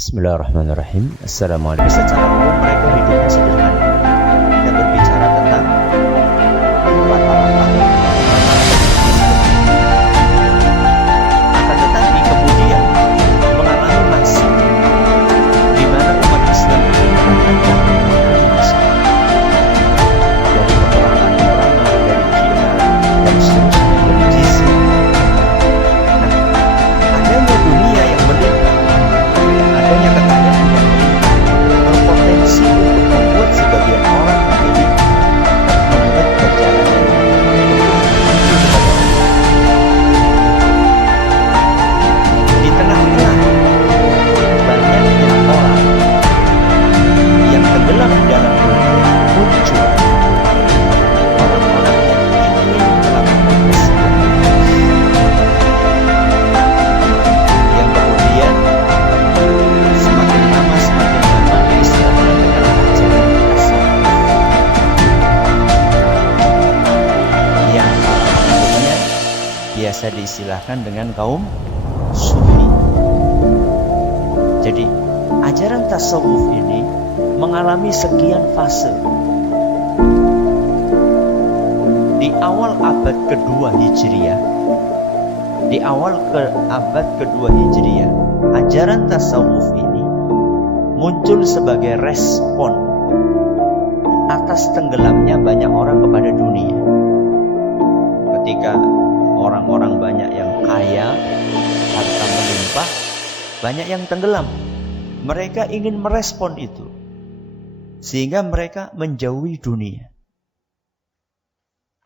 Bismillahirrahmanirrahim. Assalamualaikum. Secara umum mereka hidupnya sederhana. Kita berbicara tentang rata-rata. Akan tetapi kemudian mengalami masa di mana umat Islam itu mendapatkan dari peperangan-peperangan, dari jihad dan seterusnya, dari jizya. Adanya dunia yang melimpah, adanya kekayaan yang melimpah berpotensi untuk membuat sebagian orang menjadi membuat perjalanan di tengah-tengah banyaknya orang yang tenggelam di dalam dunia, muncul orang-orang yang ingin melakukan kesalahan yang kemudian semakin lama diistilahkan dengan ajaran tasawuf yang umumnya biasa diistilahkan dengan kaum sufi. Jadi ajaran tasawuf ini mengalami sekian fase. Di awal abad kedua Hijriah, ajaran tasawuf ini muncul sebagai respon atas tenggelamnya banyak orang kepada dunia. Ketika orang-orang banyak yang kaya, harta melimpah, banyak yang tenggelam. Mereka ingin merespon itu, sehingga mereka menjauhi dunia.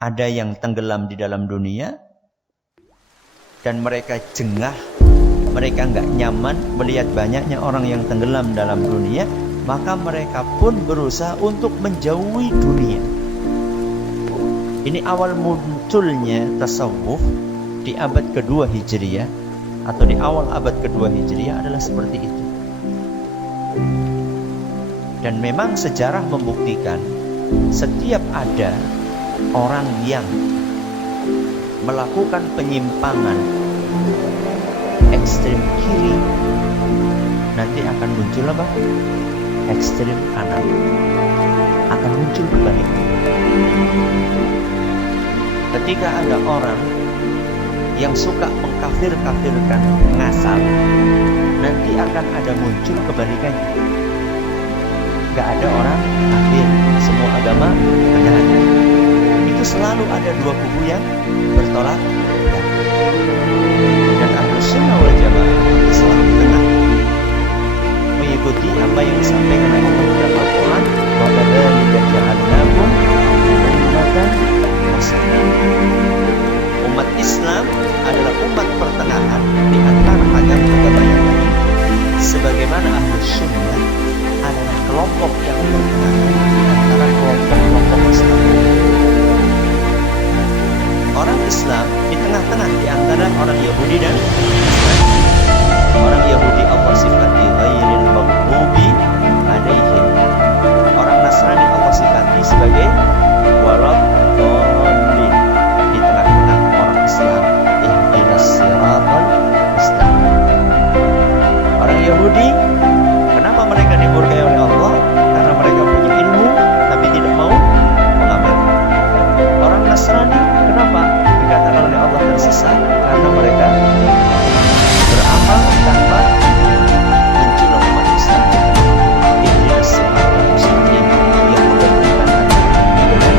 Ada yang tenggelam di dalam dunia, dan mereka jengah, mereka nggak nyaman melihat banyaknya orang yang tenggelam dalam dunia, maka mereka pun berusaha untuk menjauhi dunia. Ini awal munculnya tasawuf di abad kedua Hijriah, atau di awal abad kedua Hijriah adalah seperti itu. Dan memang sejarah membuktikan setiap ada orang yang melakukan penyimpangan ekstrem kiri, nanti akan muncul apa? Ekstrem kanan. Akan muncul kebalikan. Ketika ada orang yang suka mengkafir-kafirkan ngasal, nanti akan ada muncul kebalikannya. Gak ada orang kafir, semua agama benar. Itu selalu ada dua kubu yang bertolak belakang. Dan Ahlus Sunnah wal Jamaah itu selalu di tengah, mengikuti apa yang disampaikan oleh Allah dalam Al-Quran. Wa kadzalika ja'alnakum ummatan wasatan. Umat Islam adalah umat pertengahan di antara agama-agama yang lain, sebagaimana Ahlus Sunnah adalah kelompok yang pertengahan di antara kelompok-kelompok Islam. Orang Islam di tengah-tengah di antara orang Yahudi dan Nasrani. Orang Yahudi Allah sifati ghairil maghdubi alaihim. Orang Nasrani Allah sifati sebagai waladhdallin. Di tengah-tengah orang Islam ihdinas siratal mustaqim. Orang Yahudi, kenapa mereka dimurkai oleh Allah? Karena mereka punya ilmu tapi tidak mau mengamalkan. Orang Nasrani, kenapa dikatakan oleh Allah tersesat? Karena mereka beramal tanpa muncul umat Islam. Ihdinas siratal mustaqim yang menggabungkan antara dengan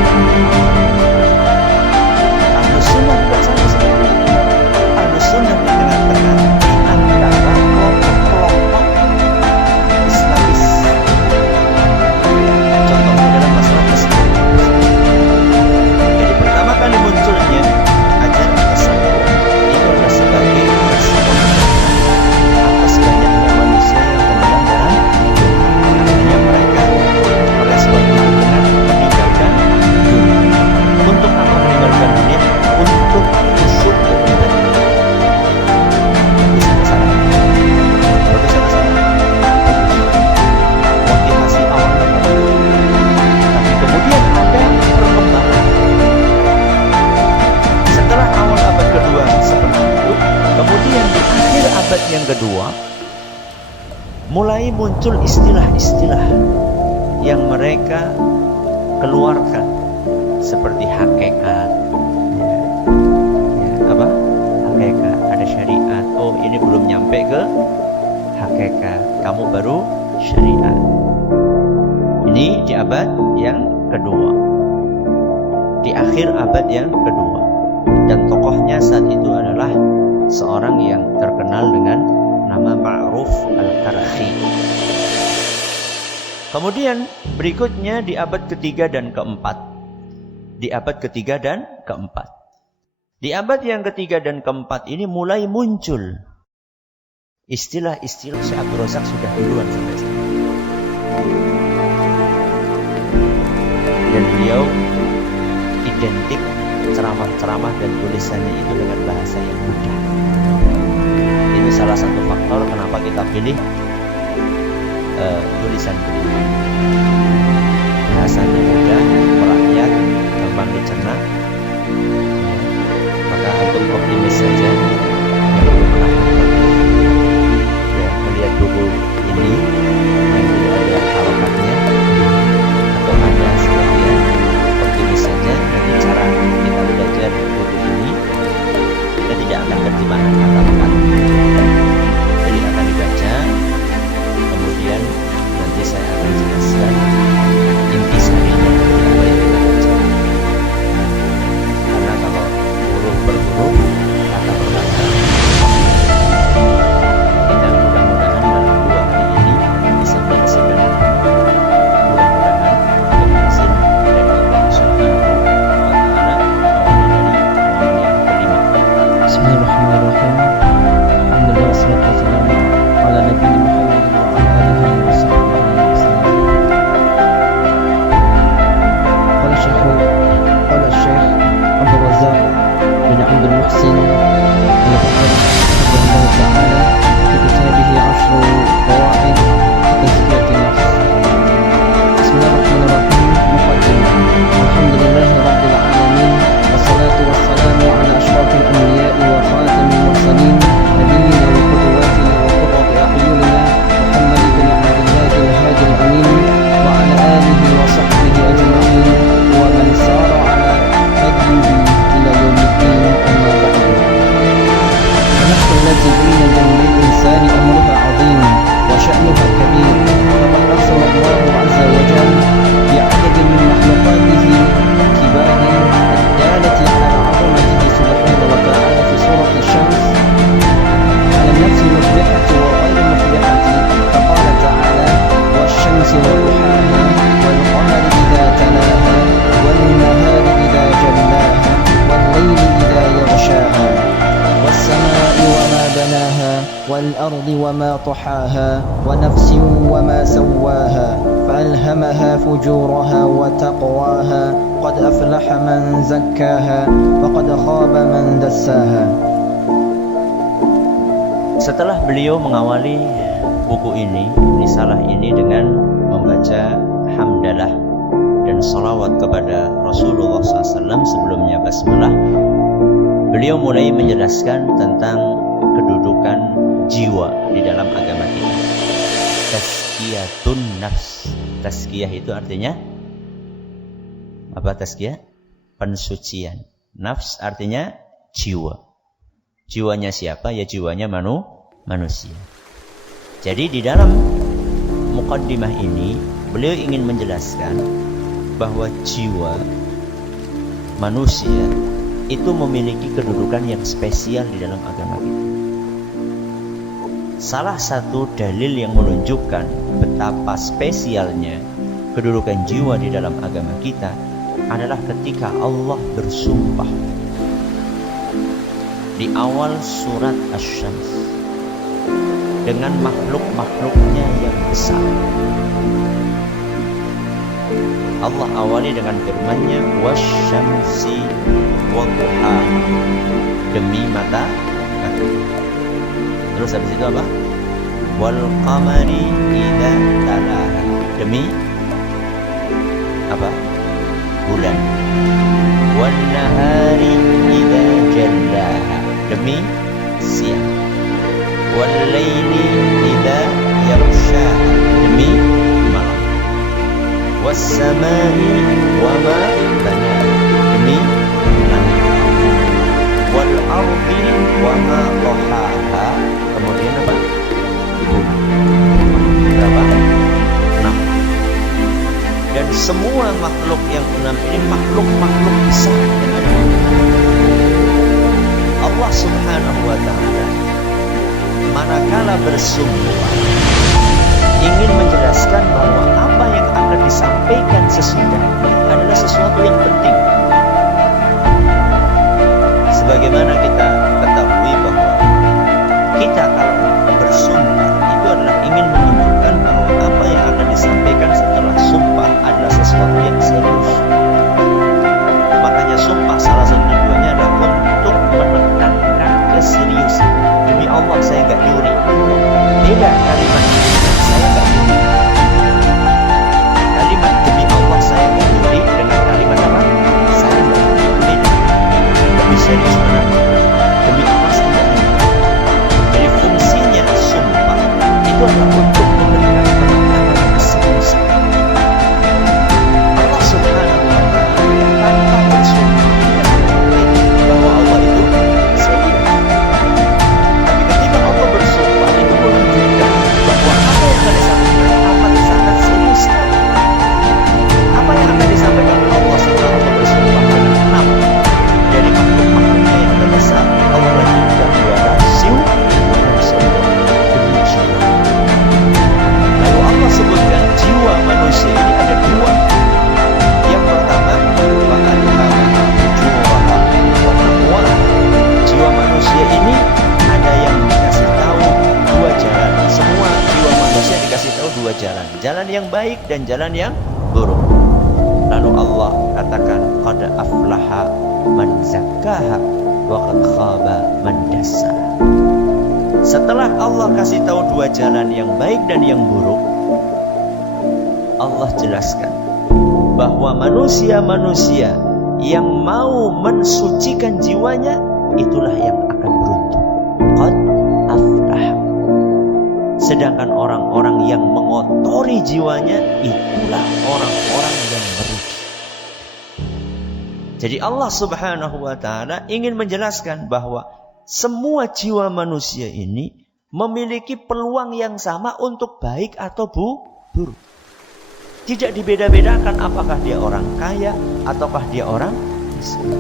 Ahlus Sunnah juga sama seperti itu. Ahlus Sunnah di tengah-tengah di antara kelompok-kelompok mulai muncul istilah-istilah yang mereka keluarkan seperti hakikat. Apa? Hakikat, ada syariat. Oh, ini belum nyampe ke hakikat, kamu baru syariat. Ini di abad yang kedua, di akhir abad yang kedua. Dan tokohnya saat itu adalah seorang yang terkenal dengan nama Ma'ruf Al-Karkhi. Kemudian berikutnya di abad ketiga dan keempat. Di abad ketiga dan keempat. Di abad yang ketiga dan keempat ini mulai muncul istilah-istilah. Syekh Abdul Razak sudah duluan sampai sini. Dan beliau identik ceramah-ceramah dan tulisannya itu dengan bahasa yang mudah. Ini salah satu faktor kenapa kita pilih tulisan beliau. Bahasanya mudah, merakyat, gampang dicerna. Maka antum optimis saja yang belum pernah melihat buku ini yang belum ada harokatnya, atau ada sebagian, optimis saja nanti cara kita belajar buku ini kita tidak akan terjemahan kata-kata, jadi akan dibaca, kemudian nanti saya akan jelaskan intisarinya apa yang kita baca. Karena kalau huruf per huruf, kata per kata, kita mudah-mudahan dalam 2 hari ini bisa menyelesaikan. Mudah-mudahan berhasil dari Allah Subhanahu wa Ta'ala. Awali dari yang kelima. Bismillahirrahmanirrahim. Alhamdulillah wassalatu wassalamu ala nabiyina Muhammad wa ala alihi wa sahbihi wasallam. Qala Syekh Abdul Razak bin Abdul Muhsin Al-Bukhari rahimahullah ta'ala fi kitabih 10 qawaid tazkiyatin nafs. Bismillahirrahmanirrahim. Muqaddimah. Alhamdulillahi rabbil alamin wassalatu wassalamu ala asyrafil anbiya'i wa khatamil mursalin nabiyyina wa qudwatina wa qurrati a'yunina Muhammad ibn Abdillah al-hadi al-amin wa ala alihi wa sahbihi ajma'in wa man sara ala hadihi ila yaumiddin, amma ba'du. النفس التي بين جنبي الإنسان أمرها عظيم وشأنها كبير، فقد أقسم الله عز وجل بعدد من مخلوقاته كبار الدالة على عظمته سبحانه وتعالى في سورة الشمس على النفس المفلحة وغير المفلحة، فقال تعالى: والشمس وضحاها والقمر إذا تلاها والنهار إذا جلاها والليل إذا يغشاها والسماء وما بناها والأرض وما طحاها ونفس وما سواها فألهمها فجورها وتقواها قد أفلح من زكاها وقد خاب من دساها. Setelah beliau mengawali buku ini, risalah ini dengan membaca hamdalah dan salawat kepada Rasulullah SAW sebelumnya basmalah, beliau mulai menjelaskan tentang kedudukan jiwa di dalam agama kita. Tazkiyatun nafs. Tazkiyah itu artinya apa? Tazkiyah? Pensucian. Nafs artinya jiwa. Jiwanya siapa? Ya jiwanya manusia. Jadi di dalam muqaddimah ini beliau ingin menjelaskan bahwa jiwa manusia itu memiliki kedudukan yang spesial di dalam agama kita. Salah satu dalil yang menunjukkan betapa spesialnya kedudukan jiwa di dalam agama kita adalah ketika Allah bersumpah di awal surat Asy-Syams dengan makhluk-makhluknya yang besar. Allah awali dengan firman-Nya, wasyamsi wadduha, demi matahari. Terus habis itu apa? Wal qamari idza talaha, demi apa? Bulan. Wan nahari idza jallaha, demi siang. Wal laili idza yaghshaha, demi malam. Was-samai wa ma banaha, demi langit. Wal ardi wa ma tahaha, kemudian apa? Bumi. Berapa? 6. Dan semua makhluk yang 6 ini makhluk-makhluk besar yang ada. Allah Subhanahu wa ta'ala manakala bersumpah ingin menjelaskan bahwa apa yang akan disampaikan sesudahnya adalah sesuatu yang penting. Sebagaimana kita ketahui bahwa kita kalau bersumpah itu adalah ingin menunjukkan bahwa apa yang akan disampaikan setelah sumpah adalah sesuatu yang serius. Makanya sumpah salah satu tujuannya adalah untuk menekankan keseriusan. Demi Allah saya nggak nyuri. Beda kalimat saya nggak nyuri. Kalimat demi Allah saya nggak nyuri dengan kalimat apa? Saya nggak nyuri. Beda. Lebih serius mana? Demi Allah saya nggak nyuri. Jadi fungsinya sumpah itu adalah untuk memberikan penekanan keseriusan. Allah Subhanahu wa ta'ala tanpa bersumpah bahwa Allah itu serius. Tapi ketika Allah bersumpah itu menunjukkan bahwa apa yang akan disampaikan amat sangat serius. Apa yang akan disampaikan Allah setelah Allah bersumpah dengan 6 dari makhluk-makhluknya yang terbesar, Allah lanjutkan warasiu demi jiwa. Lalu Allah sebutkan jiwa manusia ini ada 2. Yang pertama, jiwa manusia ini ada yang dikasih tahu 2 jalan. Semua jiwa manusia dikasih tahu 2 jalan. Jalan yang baik dan jalan yang buruk. Lalu Allah katakan qad aflaha man zakkaha wa qad khaba man dassaha. Setelah Allah kasih tahu 2 jalan yang baik dan yang buruk, Allah jelaskan bahwa manusia-manusia yang mau mensucikan jiwanya itulah yang akan beruntung. Qad aflah. Sedangkan orang-orang yang mengotori jiwanya itulah orang-orang yang merugi. Jadi Allah Subhanahu wa ta'ala ingin menjelaskan bahwa semua jiwa manusia ini memiliki peluang yang sama untuk baik atau buruk. Tidak dibeda-bedakan apakah dia orang kaya ataukah dia orang miskin.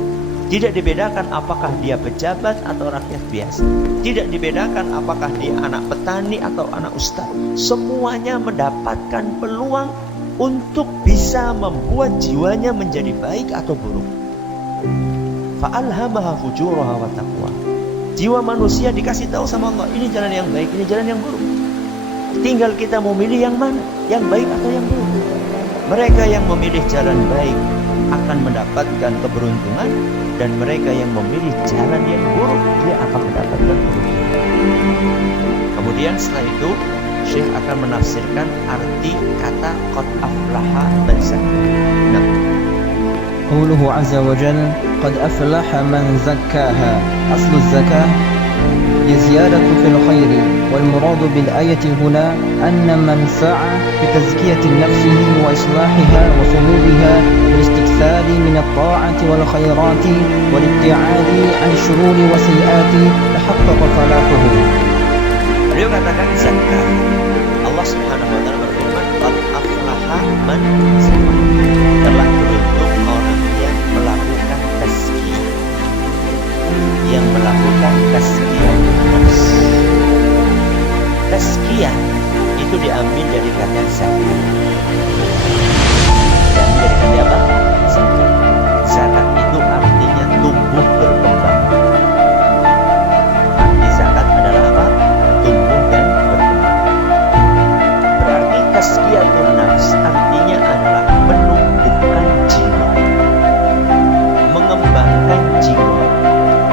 Tidak dibedakan apakah dia pejabat atau rakyat biasa. Tidak dibedakan apakah dia anak petani atau anak ustaz. Semuanya mendapatkan peluang untuk bisa membuat jiwanya menjadi baik atau buruk. Fa'alhamaha fujuraha wa taqwa. Jiwa manusia dikasih tahu sama Allah, ini jalan yang baik, ini jalan yang buruk. Tinggal kita mau milih yang mana, yang baik atau yang buruk. Mereka yang memilih jalan baik akan mendapatkan keberuntungan, dan mereka yang memilih jalan yang buruk dia akan mendapatkan kerugian. Kemudian setelah itu Syekh akan menafsirkan arti kata qad aflaha man zakkaha. قوله عز وجل قد أفلح من زكاها. أصل الزكاة هي زيادة في الخير، والمراد بالآية هنا أن من سعى بتزكية نفسه وإصلاحها وصمودها بالاستكثار من الطاعة والخيرات والابتعاد عن الشرور والسيئات تحقق فلاحه. Beliau katakan zakat. Allah Subhanahu wa ta'ala berfirman qad aflaha man zakkaha. Telah beruntung orang yang melakukan tazkiyah, yang melakukan tazkiyah nafs. Tazkiyah itu diambil dari kata zakat. Diambil dari kata apa? Zakat. Zakat itu artinya tumbuh berkembang. Arti zakat adalah apa? Tumbuh dan berkembang. Berarti tazkiyatun nafs artinya adalah menumbuhkan jiwa, mengembangkan jiwa.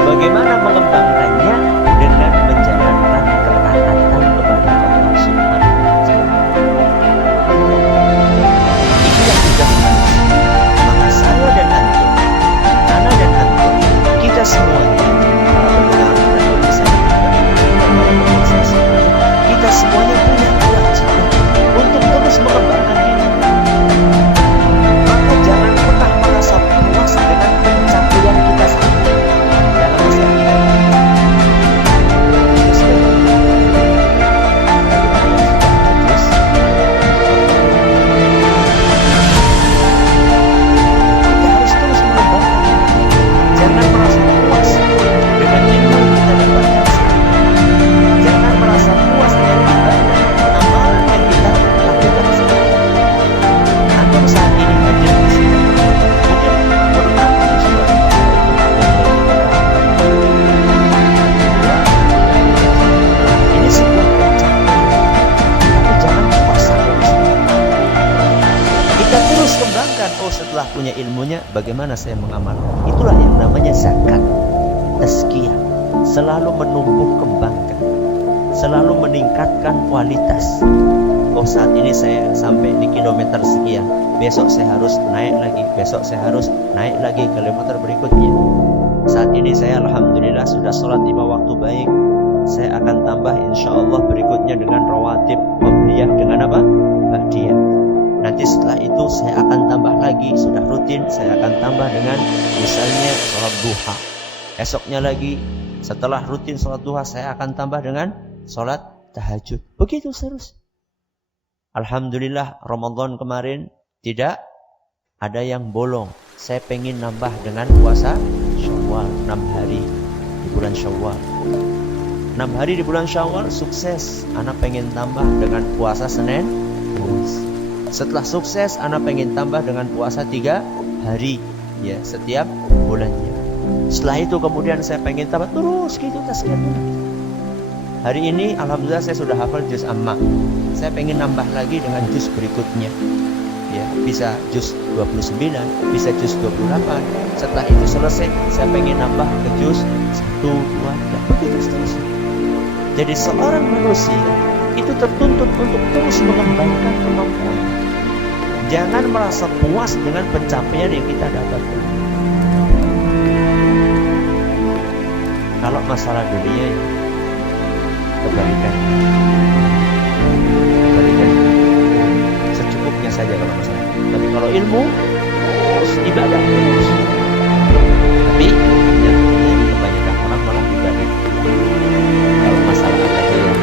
Bagaimana mengembangkannya? Dengan menjalankan ketaatan kepada Allah Subhanahu wa ta'ala. memikirkan, oh setelah punya ilmunya bagaimana saya mengamalkan. Itulah yang namanya zakat, tazkiyah. Selalu menumbuh kembangkan, selalu meningkatkan kualitas. Oh saat ini saya sampai di kilometer sekian, besok saya harus naik lagi, besok saya harus naik lagi kilometer berikutnya. Saat ini saya alhamdulillah sudah sholat 5 waktu baik. Saya akan tambah insya Allah berikutnya dengan rawatib, qabliyah, dengan apa? Ba'diyah. Nanti setelah itu saya akan tambah lagi, sudah rutin saya akan tambah dengan misalnya sholat duha. Esoknya lagi setelah rutin sholat duha saya akan tambah dengan sholat tahajud. Begitu terus. Alhamdulillah Ramadan kemarin tidak ada yang bolong. Saya pengen nambah dengan puasa Syawal 6 hari di bulan Syawal. 6 hari di bulan Syawal sukses. Anak pengen tambah dengan puasa Senin, Kamis. Setelah sukses, anak pengen tambah dengan puasa 3 hari ya setiap bulannya. Setelah itu kemudian saya pengen tambah terus gitu tazkiyahnya. Hari ini alhamdulillah saya sudah hafal juz amma. Saya pengen nambah lagi dengan juz berikutnya. Ya, bisa juz 29, bisa juz 28. Setelah itu selesai, saya pengen nambah ke juz 1, 2, 3. Begitu seterusnya. Jadi seorang manusia itu tertuntut untuk terus mengembangkan kemampuan. Jangan merasa puas dengan pencapaian yang kita dapatkan. Kalau masalah dunia, kebalikan. Secukupnya saja kalau masalah. Tapi kalau ilmu, terus ibadah terus. Tapi nyatanya kebanyakan orang malah ibadah. Kalau masalah agama ya,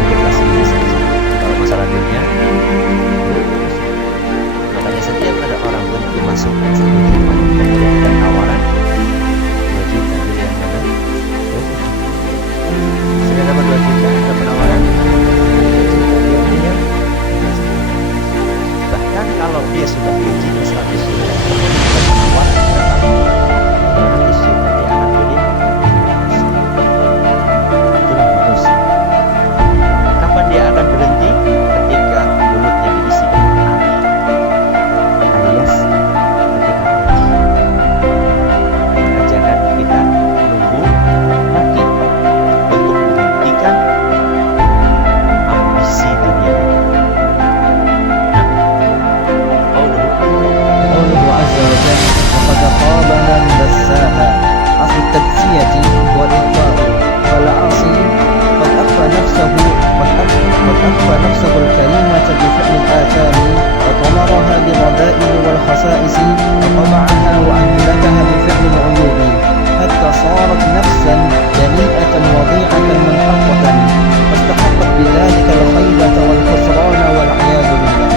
cukuplah segini saja. Kalau masalah dunia, makanya setiap ada orang punya pemasukan 1 juta, kemudian ada tawaran 2 juta, dia yang dapat 2 juta. Sudah dapat 2 juta, ada penawaran 2 juta, dia punya 3 juta. Bahkan kalau dia sudah gajinya 100 juta, ada penawaran berapa? 200 juta, dia akan pilih. Itulah manusia. Kapan dia akan berhenti? Ketika mulutnya diisi dengan api, alias ketika mati. Ajakan kita menunggu mati untuk menghentikan ambisi dunia. Nah, قوله عز وجل وقد خاب من دساها أصل التدسية والإخفاء فالعاصي قد أخفى نفسه الكريمة بفعل الآثام وطمرها بالرذائل والخسائس وطبعها وأهلكها بفعل العيوب حتى صارت نفسا دنيئة وضيعة منحطة فاستحقت بذلك الخيبة والخسران والعياذ بالله.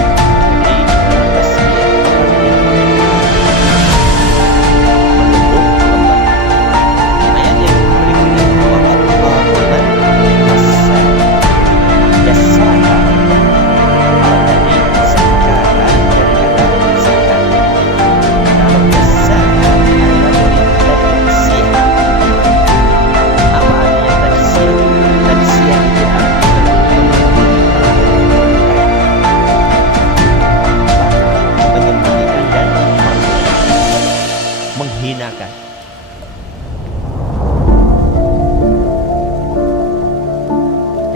menghinakan.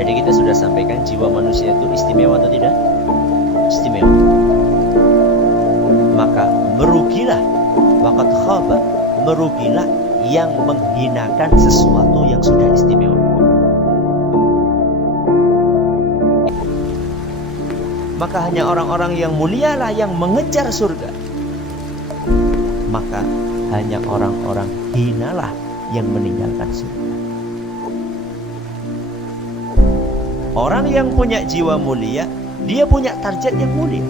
Jadi kita sudah sampaikan jiwa manusia itu istimewa atau tidak? Istimewa. Maka merugilah, waqad khaba, merugilah yang menghinakan sesuatu yang sudah istimewa. Maka hanya orang-orang yang mulialah yang mengejar surga. Maka hanya orang-orang hinalah yang meninggalkan surga. Orang yang punya jiwa mulia, dia punya target yang mulia.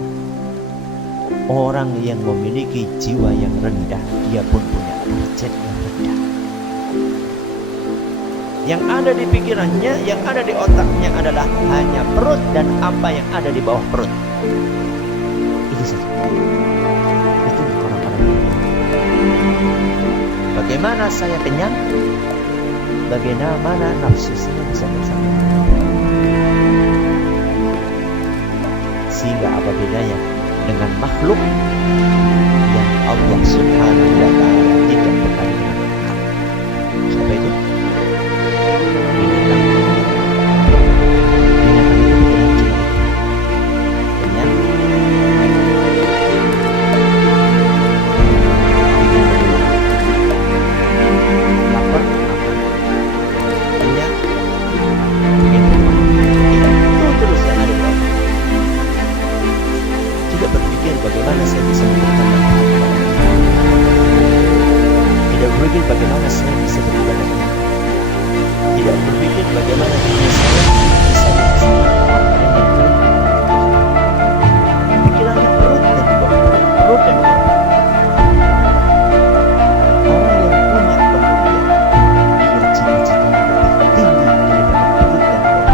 Orang yang memiliki jiwa yang rendah, dia pun punya target yang rendah. Yang ada di pikirannya, yang ada di otaknya adalah hanya perut dan apa yang ada di bawah perut. Itu saja. Itu orang-orang mulia. Bagaimana saya kenyang? Bagaimana nafsu saya bisa bersama? Sehingga apa bedanya dengan dengan makhluk yang Allah Subhanahu wa Ta'ala tidak berkali dengan akal. Siapa itu? Binatang. Binatang itu pikiran cuma kenyang, lapar, kenyang, ingin itu terus yang ada di otak. Tidak berpikir bagaimana saya bisa memberikan manfaat kepada orang. Tidak berpikir bagaimana saya bisa beribadah kepada Allah. Tidak berpikir bagaimana diri saya bisa bersama orang lain yang belum. Pikirannya perut dan juga perut dan juga. Orang yang punya kemuliaan, dia cita-citanya lebih tinggi daripada perut dan juga.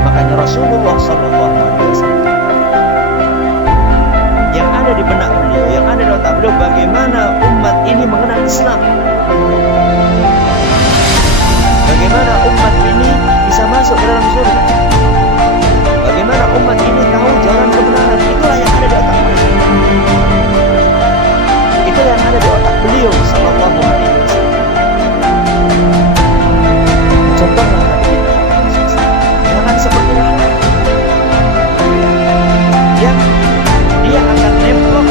Makanya Rasulullah SAW yang ada di benak beliau, yang ada di otak beliau, bagaimana umat ini mengenal Islam, bagaimana umat ini bisa masuk ke dalam surga, bagaimana umat ini tahu jalan kebenaran. Itulah yang ada di otak beliau. Itulah yang ada di otak beliau sallallahu alaihi wasallam. Contohlah hati kita, jangan seperti itu. Dia akan nemplok,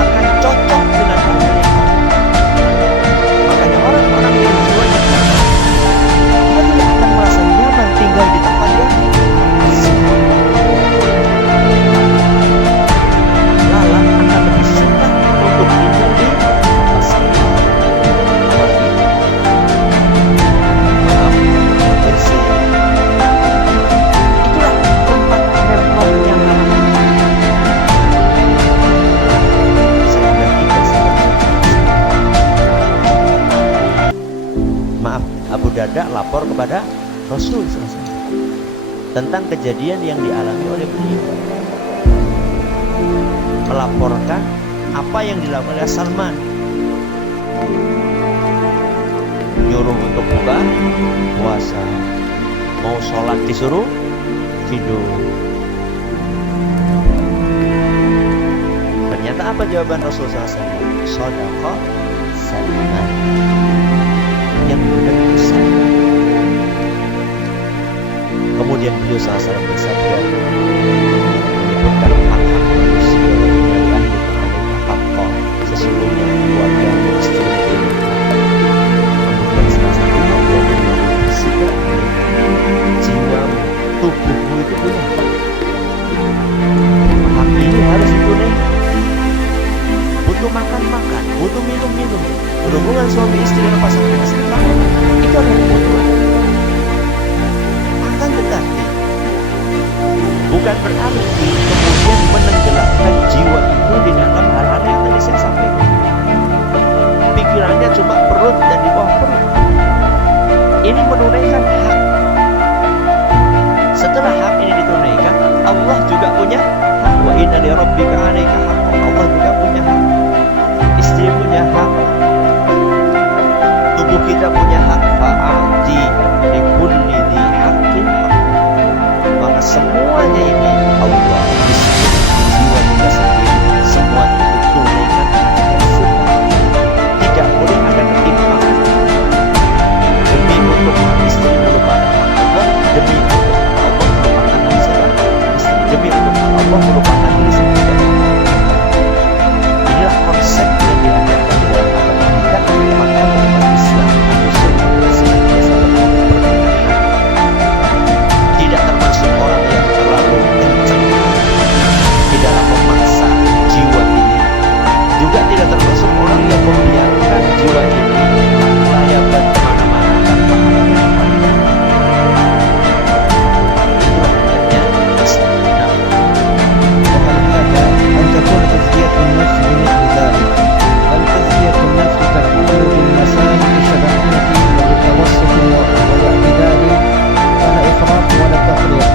akan cocok dengan hal yang sama. Makanya orang-orang yang jiwanya damai, dia tidak akan merasa nyaman tinggal di tempat yang malah akan lebih suka untuk tinggal di pasar. Apalagi maaf, bersih. Itulah tempat nemploknya anak. Maaf, Abu Darda lapor kepada Rasul SAW tentang kejadian yang dialami oleh beliau. Melaporkan apa yang dilakukan oleh Salman. Nyuruh untuk buka puasa, mau sholat disuruh tidur. Ternyata apa jawaban Rasul SAW? Shadaqa Salman. Yang benar itu Salman. Kemudian beliau SAW bersabda, menyebutkan hak-hak manusia yang ahli haqqa, sesungguhnya keluarga istri ini. Kemudian salah satunya beliau bersikap, jiwamu, tubuhmu itu punya hak ini harus ditunaikan. Butuh makan, butuh minum. Berhubungan suami istri dan pasangan itu adalah kebutuhan. Akan tetapi bukan berarti kemudian menenggelamkan jiwa itu di dalam hal-hal yang tadi saya sampaikan. Pikirannya cuma perut dan di bawah perut. Ini menunaikan hak. Setelah hak ini ditunaikan, Allah juga punya hak. Wa inna li rabbika 'alaika haqqan. Allah juga punya hak. Istri punya hak. Tubuh kita punya hak. Fa'ati likulli dhi haqqin haq. Maka semuanya ini Allah disebut jiwa kita sendiri. Semuanya itu tunaikan haknya sunnah. Tidak boleh ada ketimpangan. Demi untuk hak istri melupakan hak Allah, demi untuk hak Allah melupakan hak istri, demi untuk hak Allah melupakan diri sendiri. Inilah konsep yang diajarkan di dalam agama kita. Maka umat Islam harus senantiasa berpernikahan. Tidak termasuk orang yang terlalu kencang di dalam memaksa jiwa ini. Juga tidak termasuk orang yang membiarkan jiwa ini melayapkan kemana-mana tanpa alasan. Itulah hendaknya Islam. وهذا أن تكون تزكية النفس بمثل ذلك. بل تزكية النفس تكون بالمسالك الشرعية وبالتوسط والاعتدال، ولا إفراط ولا تفريط،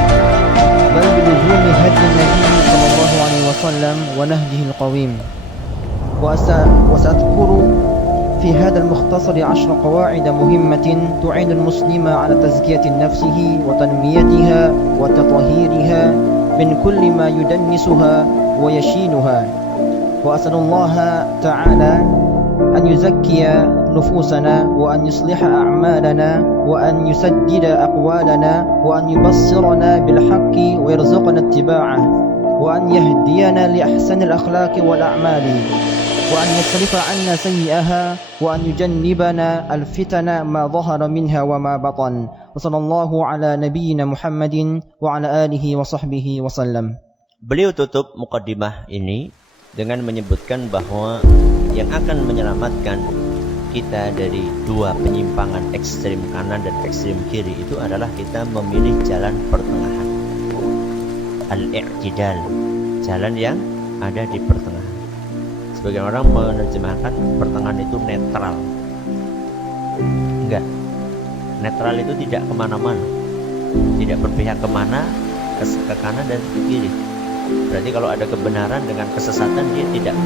بل بلزوم هدي النبي صلى الله عليه وسلم ونهجه القويم. وسأذكر في في هذا المختصر 10 قواعد مهمة تعين المسلم على تزكية نفسه وتنميتها وتطهيرها من كل ما يدنسها ويشينها. وأسأل الله تعالى أن يزكي نفوسنا وأن يصلح أعمالنا وأن يسدد أقوالنا وأن يبصرنا بالحق ويرزقنا اتباعه وأن يهدينا لأحسن الأخلاق والأعمال وأن يصرف عنا سيئها وأن يجنبنا الفتن ما ظهر منها وما بطن. وصلى الله على نبينا محمد وعلى آله وصحبه وسلم. Beliau tutup mukaddimah ini dengan menyebutkan bahwa yang akan menyelamatkan kita dari dua penyimpangan ekstrem kanan dan ekstrem kiri itu adalah kita memilih jalan pertengahan, al-i'tidal, jalan yang ada di pertengahan. Sebagian orang menerjemahkan pertengahan itu netral. Enggak, netral itu tidak kemana-mana, tidak berpihak kemana, ke kanan dan ke kiri. Berarti kalau ada kebenaran dengan kesesatan, dia tidak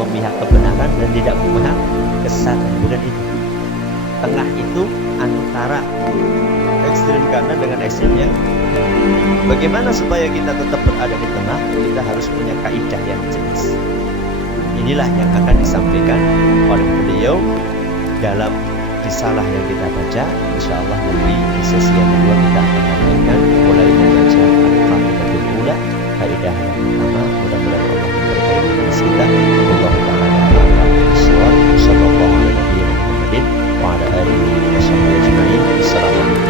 memihak kebenaran dan tidak memihak kesesatan. Bukan itu. Tengah itu antara ekstrem kanan dengan ekstrem yang. Bagaimana supaya kita tetap berada di tengah? Kita harus punya kaidah yang jelas. Inilah yang akan disampaikan oleh beliau dalam risalah yang kita baca. Insyaallah nanti di sesi yang kedua kita akan lanjutkan mulai membaca al-qaidatul ula, kaidah yang pertama. Mudah-mudahan Allah memberkahi kita. Wallahu ta'ala a'lam bishawab. Sallallahu alaihi wa sallam wa ala alihi wa sahbihi ajma'in. Assalamualaikum.